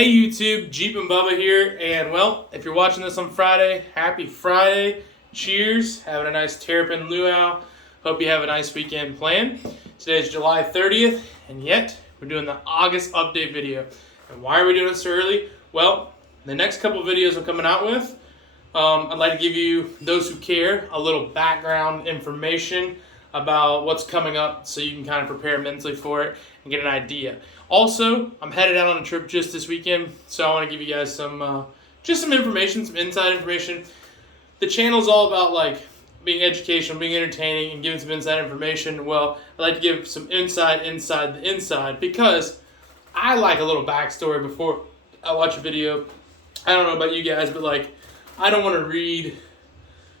Hey YouTube, Jeep and Bubba here, and well, if you're watching this on Friday, happy Friday. Cheers, having a nice terrapin luau. Hope you have a nice weekend planned. Today's July 30th, and yet we're doing the August update video. And why are we doing it so early? Well, the next couple videos I'm coming out with, I'd like to give you, those who care, a little background information about what's coming up so you can kind of prepare mentally for it and get an idea. Also, I'm headed out on a trip just this weekend, so I want to give you guys some just some information, some inside information. The channel's all about like being educational, being entertaining, and giving some inside information. Well, I like to give some inside the inside because I like a little backstory before I watch a video. I don't know about you guys, but like I don't want to read,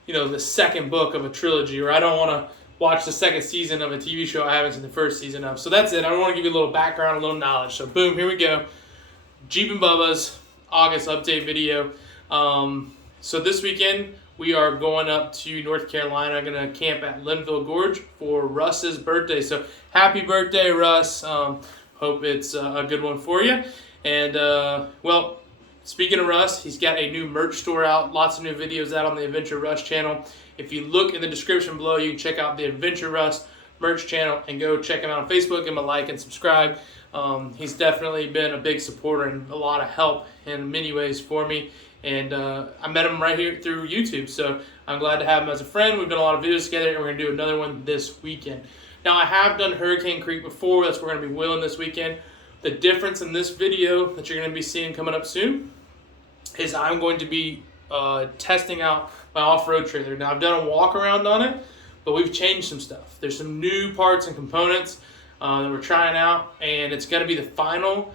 the second book of a trilogy, or I don't want to watch the second season of a TV show I haven't seen the first season of. So that's it. I want to give you a little background, a little knowledge. So boom, here we go. Jeep and Bubba's August update video. So this weekend we are going up to North Carolina. Going to camp at Linville Gorge for Russ's birthday. So happy birthday, Russ. Hope it's a good one for you. And well, speaking of Russ, he's got a new merch store out. Lots of new videos out on the Adventure Russ channel. If you look in the description below, you can check out the Adventure Russ merch channel and go check him out on Facebook. Give him a like and subscribe. He's definitely been a big supporter and a lot of help in many ways for me. And I met him right here through YouTube, so I'm glad to have him as a friend. We've done a lot of videos together, and we're going to do another one this weekend. Now, I have done Hurricane Creek before. That's what we're going to be wheeling this weekend. The difference in this video that you're going to be seeing coming up soon is I'm going to be testing out my off-road trailer. Now, I've done a walk around on it, but we've changed some stuff. There's some new parts and components that we're trying out, and it's going to be the final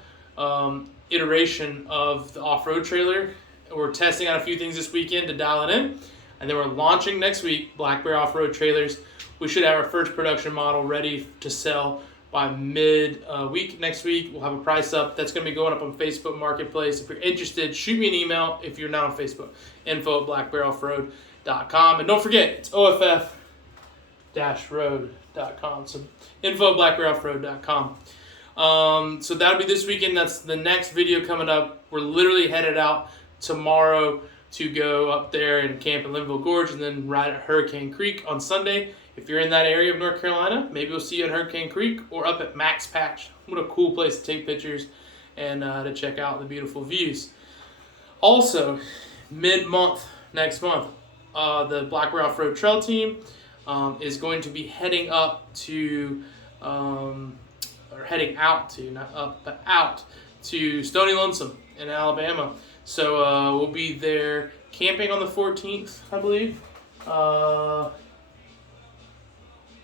iteration of the off-road trailer. We're testing out a few things this weekend to dial it in, and then we're launching next week Black Bear off-road trailers. We should have our first production model ready to sell by mid-week next week. We'll have a price up. That's going to be going up on Facebook Marketplace. If you're interested, shoot me an email if you're not on Facebook. info@blackbearoffroad.com. And don't forget, it's OFF-road.com. So info@blackbearoffroad.com. So that'll be this weekend. That's the next video coming up. We're literally headed out tomorrow to go up there and camp in Linville Gorge and then ride at Hurricane Creek on Sunday. If you're in that area of North Carolina, maybe we'll see you at Hurricane Creek or up at Max Patch. What a cool place to take pictures and to check out the beautiful views. Also, mid-month, next month, the Black Bear Off-Road Trail team is going to be heading up to, heading out to, not up, but out to Stony Lonesome in Alabama. So we'll be there camping on the 14th, I believe.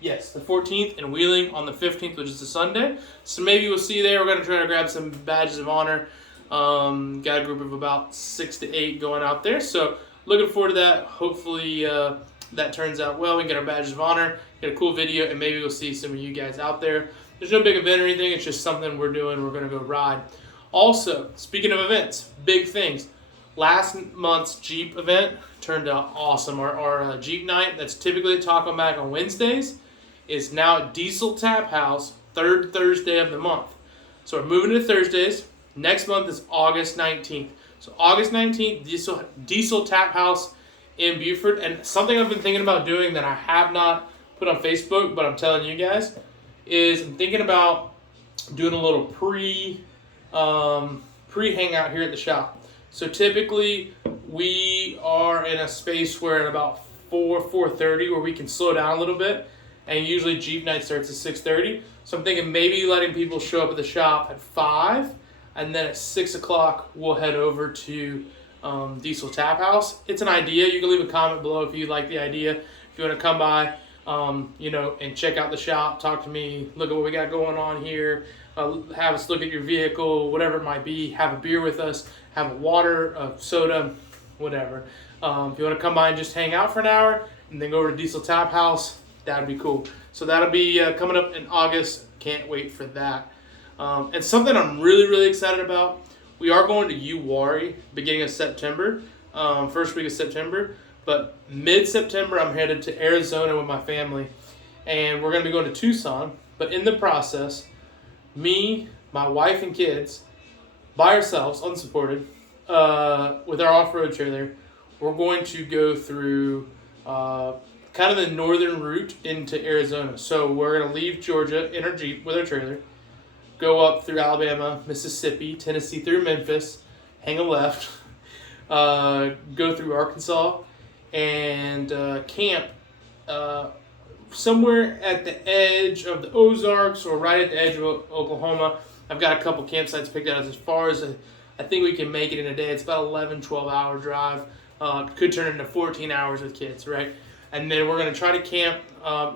Yes, the 14th, and wheeling on the 15th, which is a Sunday. So maybe we'll see you there. We're going to try to grab some badges of honor. Got a group of about 6 to 8 going out there. So looking forward to that. Hopefully that turns out well. We can get our badges of honor, get a cool video, and maybe we'll see some of you guys out there. There's no big event or anything. It's just something we're doing. We're going to go ride. Also, speaking of events, big things. Last month's Jeep event turned out awesome. Our Jeep night, that's typically at Taco Mac on Wednesdays, is now at Diesel Tap House, third Thursday of the month. So we're moving to Thursdays. Next month is August 19th. So August 19th, Diesel Tap House in Beaufort. And something I've been thinking about doing that I have not put on Facebook, but I'm telling you guys, is I'm thinking about doing a little pre-hangout here at the shop. So typically we are in a space where at about 4:30 where we can slow down a little bit, and usually Jeep night starts at 6:30. So I'm thinking maybe letting people show up at the shop at 5, and then at 6 o'clock we'll head over to Diesel Tap House. It's an idea. You can leave a comment below if you like the idea. If you want to come by, and check out the shop, talk to me, look at what we got going on here, have us look at your vehicle, whatever it might be, have a beer with us, have a water, a soda, whatever. If you want to come by and just hang out for an hour and then go over to Diesel Tap House, that'd be cool. So that'll be coming up in August. Can't wait for that. And something I'm really, really excited about, we are going to Uwharrie beginning of September, first week of September. But mid-September, I'm headed to Arizona with my family, and we're going to be going to Tucson. But in the process, me, my wife, and kids by ourselves, unsupported, with our off-road trailer. We're going to go through kind of the northern route into Arizona. So we're going to leave Georgia in our Jeep with our trailer, go up through Alabama, Mississippi, Tennessee, through Memphis, hang a left, go through Arkansas, and camp somewhere at the edge of the Ozarks or right at the edge of Oklahoma. I've got a couple campsites picked out as far as I think we can make it in a day. It's about 11, 12-hour drive. Could turn into 14 hours with kids, right? And then we're going to try to camp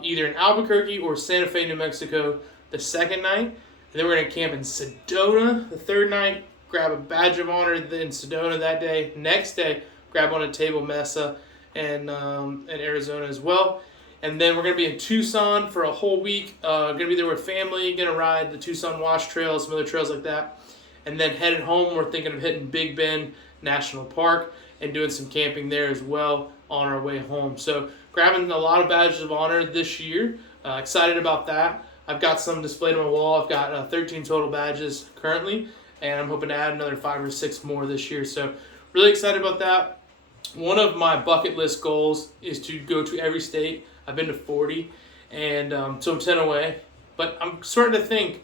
either in Albuquerque or Santa Fe, New Mexico the second night. And then we're going to camp in Sedona the third night, grab a badge of honor in Sedona that day. Next day, grab one at Table Mesa and in Arizona as well. And then we're going to be in Tucson for a whole week. Going to be there with family, going to ride the Tucson Wash Trail, some other trails like that. And then headed home, we're thinking of hitting Big Bend National Park and doing some camping there as well on our way home. So grabbing a lot of badges of honor this year. Excited about that. I've got some displayed on my wall. I've got 13 total badges currently, and I'm hoping to add another 5 or 6 more this year. So really excited about that. One of my bucket list goals is to go to every state. I've been to 40, and so I'm 10 away. But I'm starting to think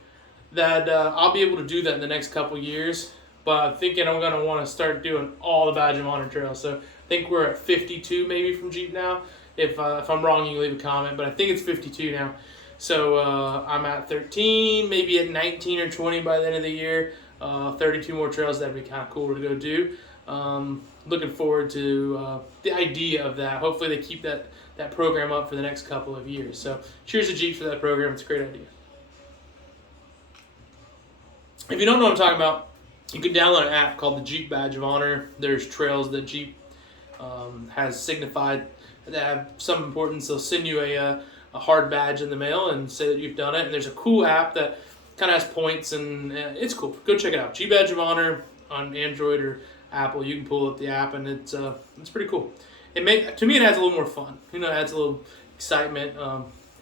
that I'll be able to do that in the next couple years. But I'm thinking I'm going to want to start doing all the Badge of Honor trails. So I think we're at 52 maybe from Jeep now. If I'm wrong, you can leave a comment. But I think it's 52 now. So I'm at 13, maybe at 19 or 20 by the end of the year. 32 more trails. That'd be kind of cool to go do. Looking forward to the idea of that. Hopefully they keep that program up for the next couple of years. So cheers to Jeep for that program. It's a great idea. If you don't know what I'm talking about, you can download an app called the Jeep Badge of Honor. There's trails that Jeep has signified that have some importance. They'll send you a hard badge in the mail and say that you've done it. And there's a cool app that kind of has points, and it's cool. Go check it out. Jeep Badge of Honor on Android or Apple. You can pull up the app, and it's pretty cool. To me, it adds a little more fun. It adds a little excitement,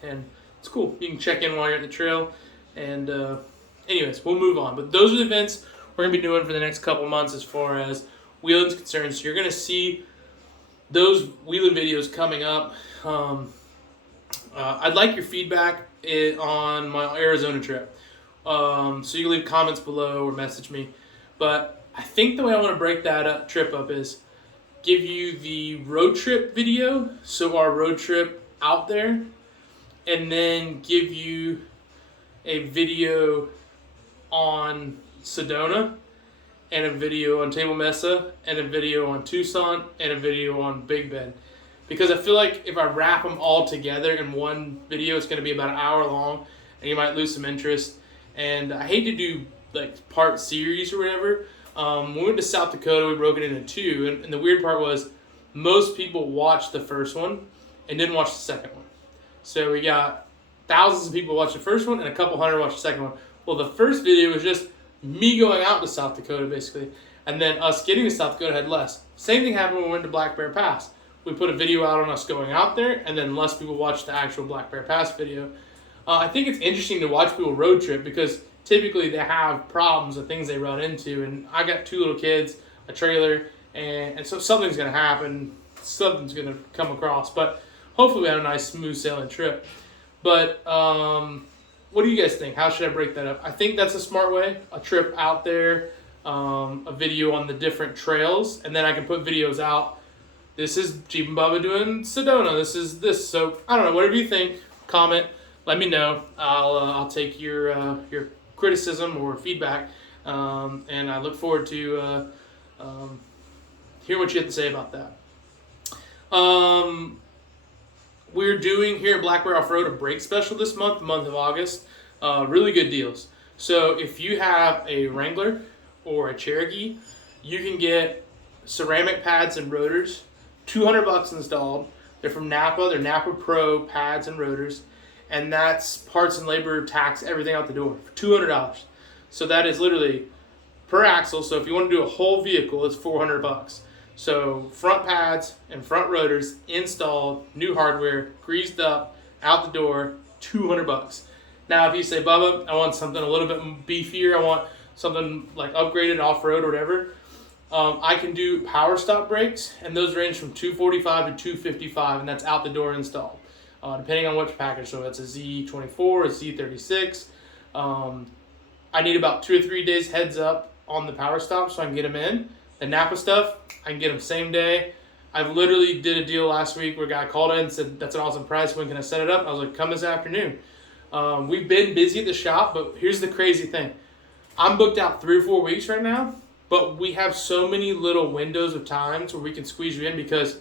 and it's cool. You can check in while you're at the trail. And anyways, we'll move on. But those are the events we're going to be doing for the next couple months as far as wheeling is concerned. So you're going to see those wheeling videos coming up. I'd like your feedback on my Arizona trip. So you can leave comments below or message me. But I think the way I want to break that trip up is give you the road trip video, so our road trip out there, and then give you a video on Sedona, and a video on Table Mesa, and a video on Tucson, and a video on Big Bend. Because I feel like if I wrap them all together in one video, it's going to be about an hour long, and you might lose some interest. And I hate to do like part series or whatever. When we went to South Dakota, we broke it into 2, and the weird part was most people watched the first one and didn't watch the second one. So we got thousands of people watch the first one and a couple hundred watch the second one. Well, the first video was just me going out to South Dakota, basically, and then us getting to South Dakota had less. Same thing happened when we went to Black Bear Pass. We put a video out on us going out there, and then less people watched the actual Black Bear Pass video. I think it's interesting to watch people road trip because typically they have problems with things they run into, and I got 2 little kids, a trailer, and so something's going to happen. Something's going to come across, but hopefully we had a nice smooth sailing trip. But what do you guys think? How should I break that up? I think that's a smart way. A trip out there, a video on the different trails, and then I can put videos out. This is Jeep and Bubba doing Sedona. This is this. So I don't know. Whatever you think, comment. Let me know. I'll take your criticism or feedback, and I look forward to hear what you have to say about that. We're doing here at Black Bear Off-Road a break special this month, the month of August. Really good deals. So if you have a Wrangler or a Cherokee, you can get ceramic pads and rotors, $200 installed. They're from Napa. They're Napa Pro pads and rotors. And that's parts and labor, tax, everything out the door for $200. So that is literally per axle. So if you want to do a whole vehicle, it's $400. So front pads and front rotors installed, new hardware, greased up, out the door, $200. Now if you say, Bubba, I want something a little bit beefier, I want something like upgraded off-road or whatever, I can do power stop brakes, and those range from 245 to 255, and that's out the door installed, depending on which package. So it's a Z24, a Z36. I need about 2 or 3 days heads up on the power stop so I can get them in. The Napa stuff, I can get them same day. I literally did a deal last week where a guy called in and said, "That's an awesome price. When can I set it up?" I was like, "Come this afternoon." We've been busy at the shop, but here's the crazy thing. I'm booked out 3 or 4 weeks right now, but we have so many little windows of times where we can squeeze you in because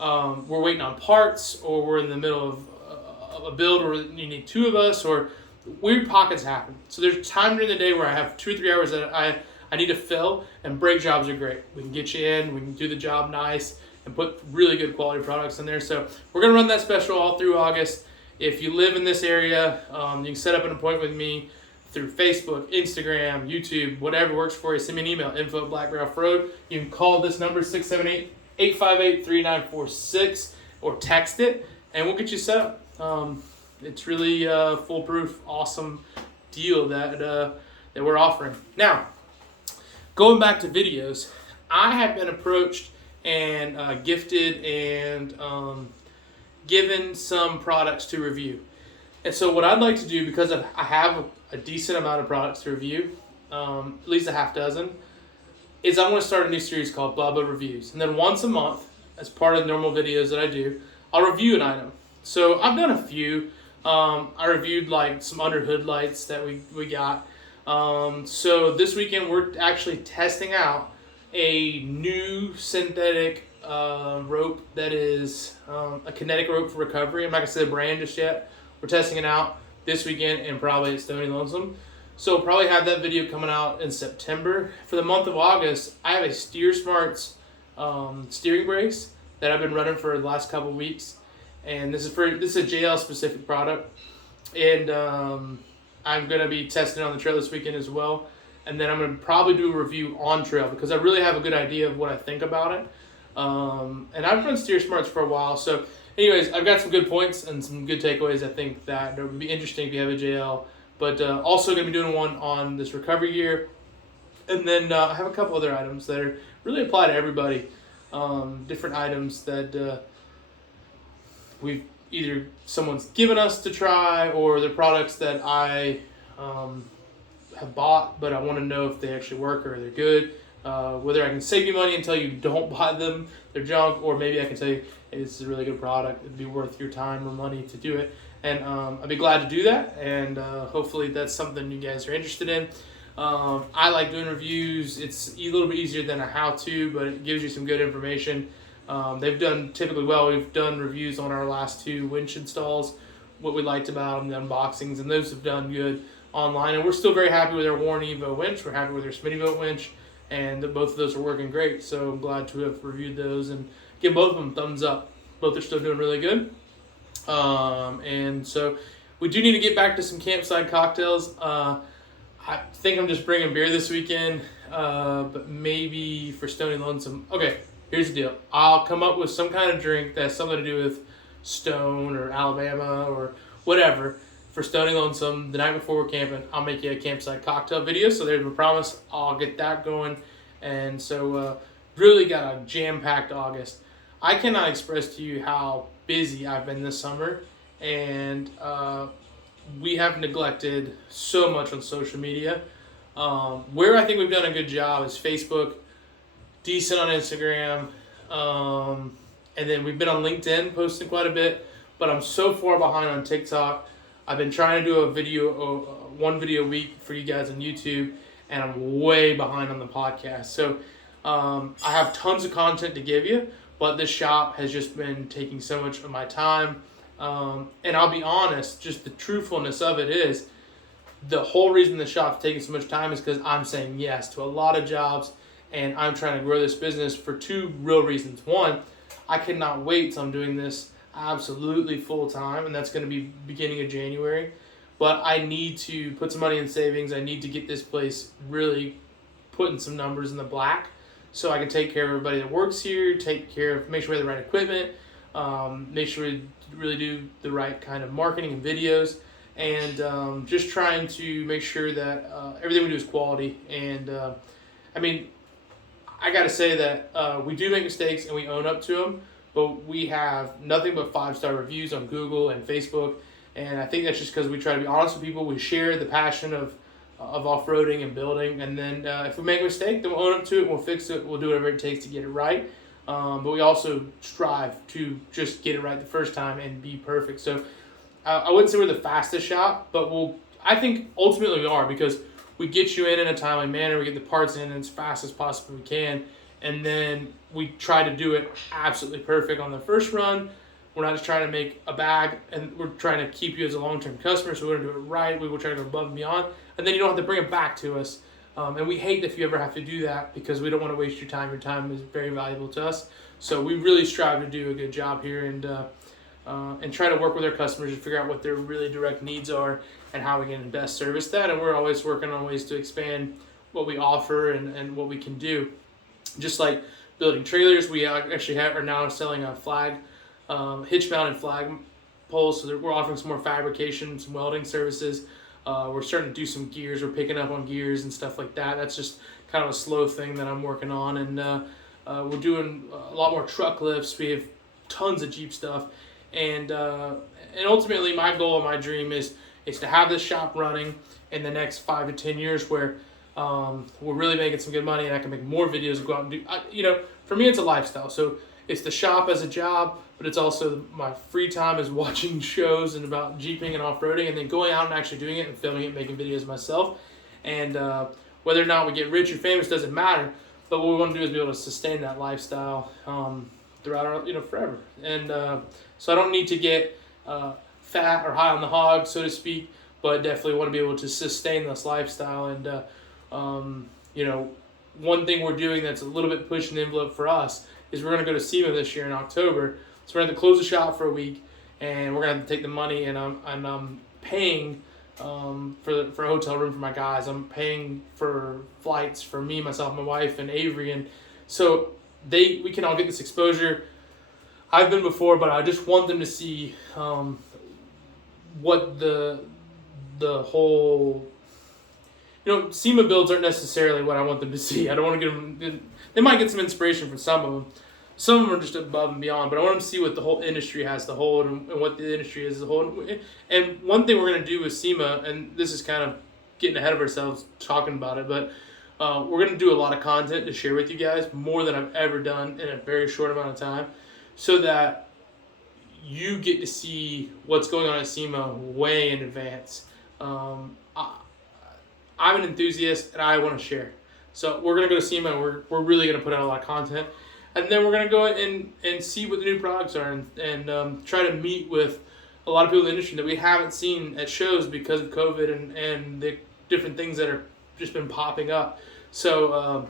we're waiting on parts, or we're in the middle of a build where you need 2 of us, or weird pockets happen. So there's time during the day where I have 2 or 3 hours that I need to fill, and brake jobs are great. We can get you in, we can do the job nice, and put really good quality products in there. So we're going to run that special all through August. If you live in this area, you can set up an appointment with me through Facebook, Instagram, YouTube, whatever works for you. Send me an email, info@blackbearoffroad. You can call this number, 678-858-3946, or text it, and we'll get you set up. It's really a foolproof, awesome deal that we're offering. Now, going back to videos, I have been approached and gifted and given some products to review. And so what I'd like to do, because I have a decent amount of products to review, at least a half dozen, is I want to start a new series called Bubba Reviews. And then once a month, as part of the normal videos that I do, I'll review an item. So I've done a few. I reviewed like some under hood lights that we got. So this weekend we're actually testing out a new synthetic rope that is a kinetic rope for recovery. I'm not going to say the brand just yet. We're testing it out this weekend and probably at Stony Lonesome. So we'll probably have that video coming out in September. For the month of August, I have a Steer Smarts steering brace that I've been running for the last couple weeks. And this is a JL specific product. And I'm going to be testing it on the trail this weekend as well. And then I'm going to probably do a review on trail because I really have a good idea of what I think about it. And I've run Steer Smarts for a while. So anyways, I've got some good points and some good takeaways. I think that would be interesting if you have a JL. But also going to be doing one on this recovery gear. And then I have a couple other items that are really apply to everybody. Different items that we've either someone's given us to try, or the products that I have bought, but I want to know if they actually work or they're good. Whether I can save you money until you don't buy them, they're junk, or maybe I can tell you, hey, this is a really good product, it'd be worth your time or money to do it. And I'd be glad to do that, and hopefully that's something you guys are interested in. I like doing reviews. It's a little bit easier than a how-to, but it gives you some good information. They've done typically well. We've done reviews on our last 2 winch installs, what we liked about them, the unboxings, and those have done good online. And we're still very happy with our Warren Evo winch. We're happy with our Smittyvolt winch, and both of those are working great. So I'm glad to have reviewed those and give both of them thumbs up. Both are still doing really good. And so we do need to get back to some campsite cocktails. I think I'm just bringing beer this weekend, but maybe for Stony Lonesome. Okay, here's the deal. I'll come up with some kind of drink that has something to do with Stone or Alabama or whatever for Stony Lonesome the night before we're camping. I'll make you a campsite cocktail video, so there's a promise. I'll get that going. And so really got a jam-packed August. I cannot express to you how busy I've been this summer, and we have neglected so much on social media. Where I think we've done a good job is Facebook, decent on Instagram, and then we've been on LinkedIn posting quite a bit, but I'm so far behind on TikTok. I've been trying to do one video a week for you guys on YouTube, and I'm way behind on the podcast. So I have tons of content to give you, but this shop has just been taking so much of my time. And I'll be honest, just the truthfulness of it is, the whole reason the shop's taking so much time is because I'm saying yes to a lot of jobs, and I'm trying to grow this business for 2 real reasons. One, I cannot wait till I'm doing this absolutely full time, and that's going to be beginning of January. But I need to put some money in savings. I need to get this place really putting some numbers in the black, so I can take care of everybody that works here, make sure we have the right equipment, make sure we really do the right kind of marketing and videos, and just trying to make sure that everything we do is quality. And I mean, I got to say that we do make mistakes and we own up to them, but we have nothing but 5-star reviews on Google and Facebook. And I think that's just because we try to be honest with people. We share the passion of off-roading and building. And then if we make a mistake, then we'll own up to it, we'll fix it, we'll do whatever it takes to get it right. But we also strive to just get it right the first time and be perfect. So I wouldn't say we're the fastest shop, but I think ultimately we are, because we get you in a timely manner, we get the parts in as fast as possible we can, and then we try to do it absolutely perfect on the first run. We're not just trying to make a bag, and we're trying to keep you as a long-term customer, so we're going to do it right. We will try to go above and beyond, and then you don't have to bring it back to us. And we hate if you ever have to do that, because we don't want to waste your time. Your time is very valuable to us. So we really strive to do a good job here, and try to work with our customers to figure out what their really direct needs are and how we can best service that. And we're always working on ways to expand what we offer and what we can do. Just like building trailers, we actually are now selling a flag, hitch-mounted flag poles. So we're offering some more fabrication, some welding services. We're starting to do some gears. We're picking up on gears and stuff like that. That's just kind of a slow thing that I'm working on. And we're doing a lot more truck lifts. We have tons of Jeep stuff. And ultimately, my goal and my dream is to have this shop running in the next 5 to 10 years, where we're really making some good money, and I can make more videos, go out and do. For me, it's a lifestyle. So it's the shop as a job, but it's also my free time is watching shows and about Jeeping and off-roading, and then going out and actually doing it and filming it, making videos myself. And whether or not we get rich or famous doesn't matter. But what we want to do is be able to sustain that lifestyle throughout our, forever. And so I don't need to get fat or high on the hog, so to speak, but definitely want to be able to sustain this lifestyle. And one thing we're doing that's a little bit pushing the envelope for us is we're going to go to SEMA this year in October. So we're going to have to close the shop for a week, and we're going to have to take the money, and I'm paying for a hotel room for my guys. I'm paying for flights for me, myself, my wife, and Avery, and so we can all get this exposure. I've been before, but I just want them to see what the whole SEMA builds aren't necessarily what I want them to see. I don't want to get them. They might get some inspiration from some of them. Some of them are just above and beyond, but I want them to see what the whole industry has to hold and what the industry is as a whole. And one thing we're going to do with SEMA, and this is kind of getting ahead of ourselves talking about it, but we're going to do a lot of content to share with you guys, more than I've ever done in a very short amount of time, so that you get to see what's going on at SEMA way in advance. I'm an enthusiast, and I want to share. So we're going to go to SEMA, and we're really going to put out a lot of content. And then we're going to go and see what the new products are, and try to meet with a lot of people in the industry that we haven't seen at shows because of COVID and the different things that are just been popping up. So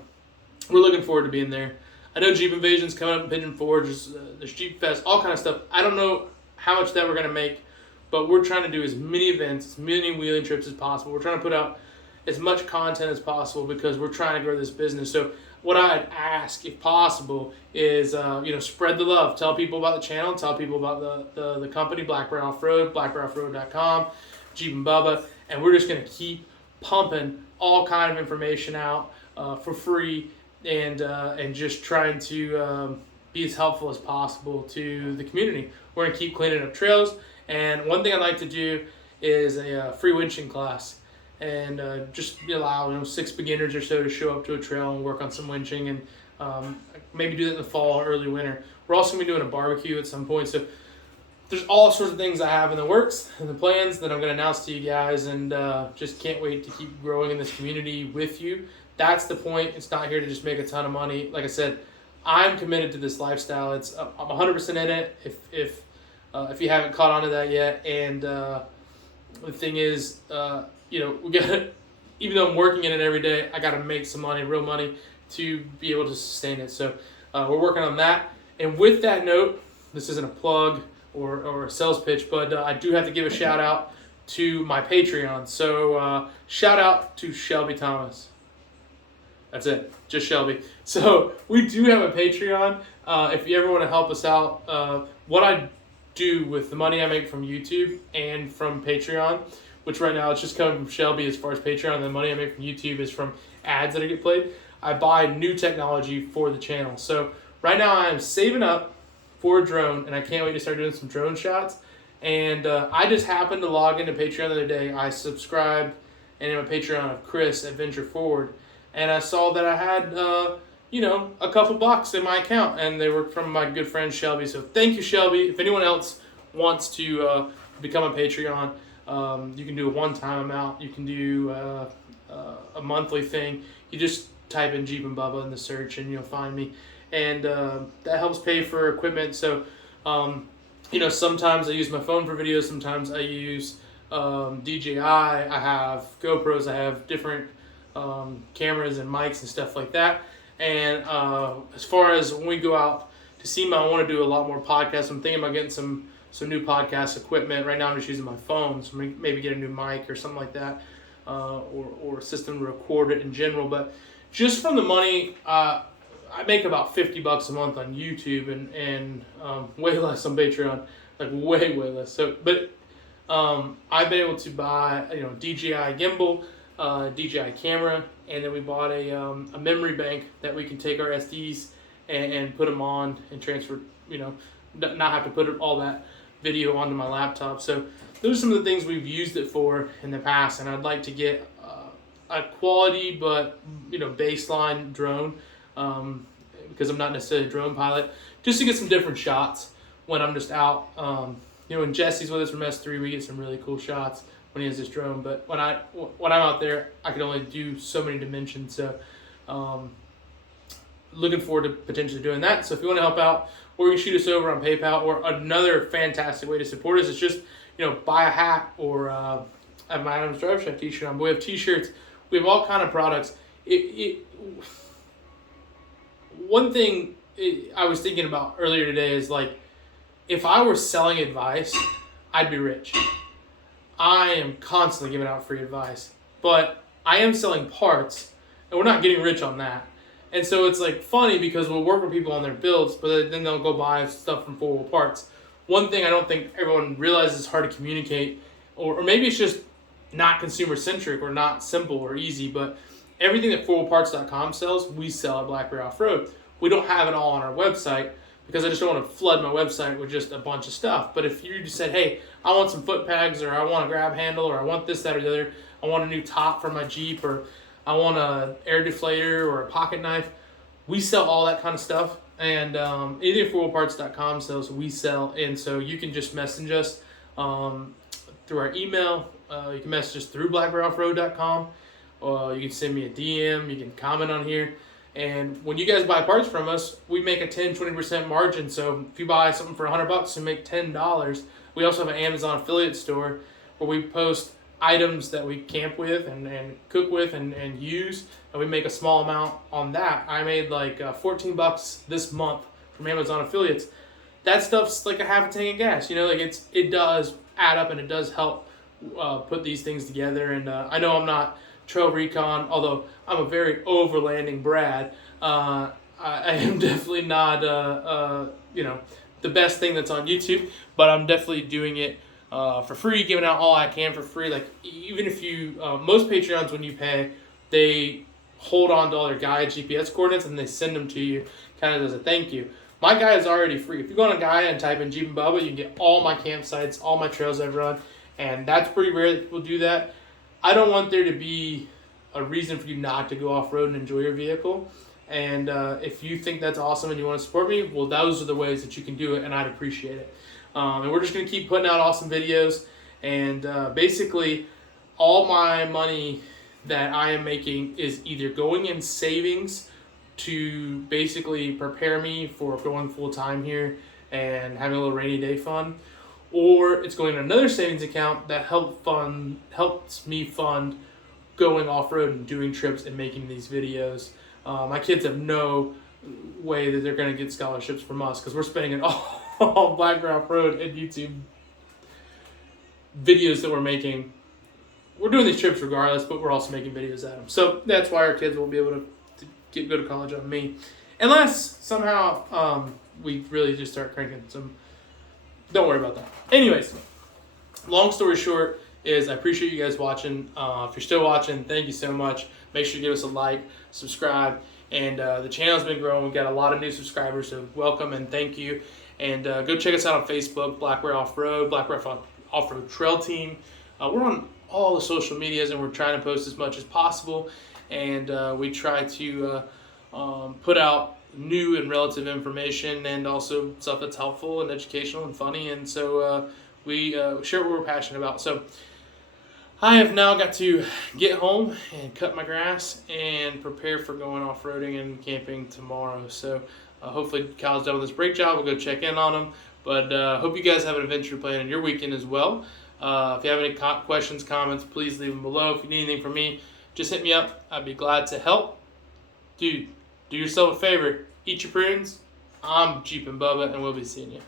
we're looking forward to being there. I know Jeep Invasion's coming up in Pigeon Forge. There's Jeep Fest, all kind of stuff. I don't know how much that we're going to make, but we're trying to do as many events, as many wheeling trips as possible. We're trying to put out as much content as possible because we're trying to grow this business. So what I'd ask, if possible, is spread the love. Tell people about the channel. Tell people about the company, Black Bear Off-Road, blackbearoffroad.com, Jeep and Bubba, and we're just going to keep pumping all kind of information out for free, and just trying to be as helpful as possible to the community. We're going to keep cleaning up trails, and one thing I'd like to do is a free winching class. And just allow 6 beginners or so to show up to a trail and work on some winching, and maybe do that in the fall or early winter. We're also going to be doing a barbecue at some point. So there's all sorts of things I have in the works and the plans that I'm going to announce to you guys, and just can't wait to keep growing in this community with you. That's the point. It's not here to just make a ton of money. Like I said, I'm committed to this lifestyle. I'm 100% in it. If you haven't caught on to that yet, and the thing is, we got, even though I'm working in it every day, I got to make some money, real money, to be able to sustain it. So we're working on that. And with that note, this isn't a plug or a sales pitch, but I do have to give a shout out to my Patreon. So shout out to Shelby Thomas. That's it, just Shelby. So we do have a Patreon. If you ever want to help us out, what I do with the money I make from YouTube and from Patreon, which right now it's just coming from Shelby as far as Patreon, and the money I make from YouTube is from ads that I get played. I buy new technology for the channel. So right now I am saving up for a drone, and I can't wait to start doing some drone shots. And I just happened to log into Patreon the other day. I subscribed and am a Patreon of Chris at Venture Forward, and I saw that I had a couple bucks in my account, and they were from my good friend Shelby. So thank you, Shelby. If anyone else wants to become a Patreon, you can do a one-time amount. You can do a monthly thing. You just type in Jeep and Bubba in the search, and you'll find me. And that helps pay for equipment. So, sometimes I use my phone for videos. Sometimes I use DJI. I have GoPros. I have different cameras and mics and stuff like that. And as far as when we go out to SEMA, I want to do a lot more podcasts. I'm thinking about getting some new podcast equipment. Right now I'm just using my phone, so maybe get a new mic or something like that, or a system to record it in general. But just from the money, I make about $50 a month on YouTube and way less on Patreon, like way less. So, but I've been able to buy DJI gimbal, DJI camera, and then we bought a memory bank that we can take our SDs and put them on and transfer, not have to put all that video onto my laptop. So those are some of the things we've used it for in the past, and I'd like to get a quality but baseline drone, because I'm not necessarily a drone pilot, just to get some different shots when I'm just out. When Jesse's with us from S3, we get some really cool shots when he has this drone. But when I'm out there, I can only do so many dimensions. So looking forward to potentially doing that. So if you want to help out, or you can shoot us over on PayPal, or another fantastic way to support us is just buy a hat, or I have my Adams Drive Shack t-shirt on. But we have t-shirts. We have all kind of products. One thing I was thinking about earlier today is, like, if I were selling advice, I'd be rich. I am constantly giving out free advice, but I am selling parts, and we're not getting rich on that. And so it's like funny because we'll work with people on their builds, but then they'll go buy stuff from 4 Wheel Parts. One thing I don't think everyone realizes is hard to communicate, or maybe it's just not consumer centric or not simple or easy, but everything that 4wheelparts.com sells, we sell at Blackberry Off-Road. We don't have it all on our website because I just don't want to flood my website with just a bunch of stuff. But if you just said, hey, I want some foot pegs, or I want a grab handle, or I want this, that, or the other, I want a new top for my Jeep, or I want a air deflator or a pocket knife, we sell all that kind of stuff. And anything 4wheelparts.com sells, we sell. And so you can just message us through our email. You can message us through blackberryoffroad.com. You can send me a DM. You can comment on here. And when you guys buy parts from us, we make a 10-20% margin. So if you buy something for $100, we make $10. We also have an Amazon affiliate store where we post items that we camp with and cook with and use, and we make a small amount on that. I made like $14 this month from Amazon affiliates. That stuff's like a half a tank of gas. It does add up, and it does help put these things together. And I know I'm not Trail Recon, although I'm a very overlanding Brad. I am definitely not the best thing that's on YouTube, but I'm definitely doing it for free, giving out all I can for free. Like, even if you most Patreons, when you pay, they hold on to all their guide GPS coordinates and they send them to you kind of as a thank you. My guide is already free. If you go on a guide and type in Jeep and Bubba, you can get all my campsites, all my trails I've run, and that's pretty rare that people do that. I don't want there to be a reason for you not to go off-road and enjoy your vehicle. And if you think that's awesome and you want to support me, well, those are the ways that you can do it, and I'd appreciate it. And we're just going to keep putting out awesome videos. And basically, all my money that I am making is either going in savings to basically prepare me for going full-time here and having a little rainy day fun, or it's going in another savings account that helps me fund going off-road and doing trips and making these videos. My kids have no way that they're going to get scholarships from us because we're spending it all Blackberry Off-Road and YouTube videos that we're making. We're doing these trips regardless, but we're also making videos at them. So that's why our kids won't be able to go to college on me, unless somehow we really just start cranking some Don't worry about that. Anyways, long story short is I appreciate you guys watching. If you're still watching, thank you so much. Make sure you give us a like, subscribe, and the channel's been growing. We've got a lot of new subscribers, so welcome and thank you. And go check us out on Facebook, Black Bear Off-Road, Black Bear Off-Road Trail Team. We're on all the social medias, and we're trying to post as much as possible. And we try to put out new and relative information, and also stuff that's helpful and educational and funny. And so we share what we're passionate about. So I have now got to get home and cut my grass and prepare for going off-roading and camping tomorrow. So hopefully Kyle's done with this brake job. We'll go check in on him. But hope you guys have an adventure plan in your weekend as well. If you have any questions, comments, please leave them below. If you need anything from me, just hit me up. I'd be glad to help. Dude, do yourself a favor. Eat your prunes. I'm Jeep and Bubba, and we'll be seeing you.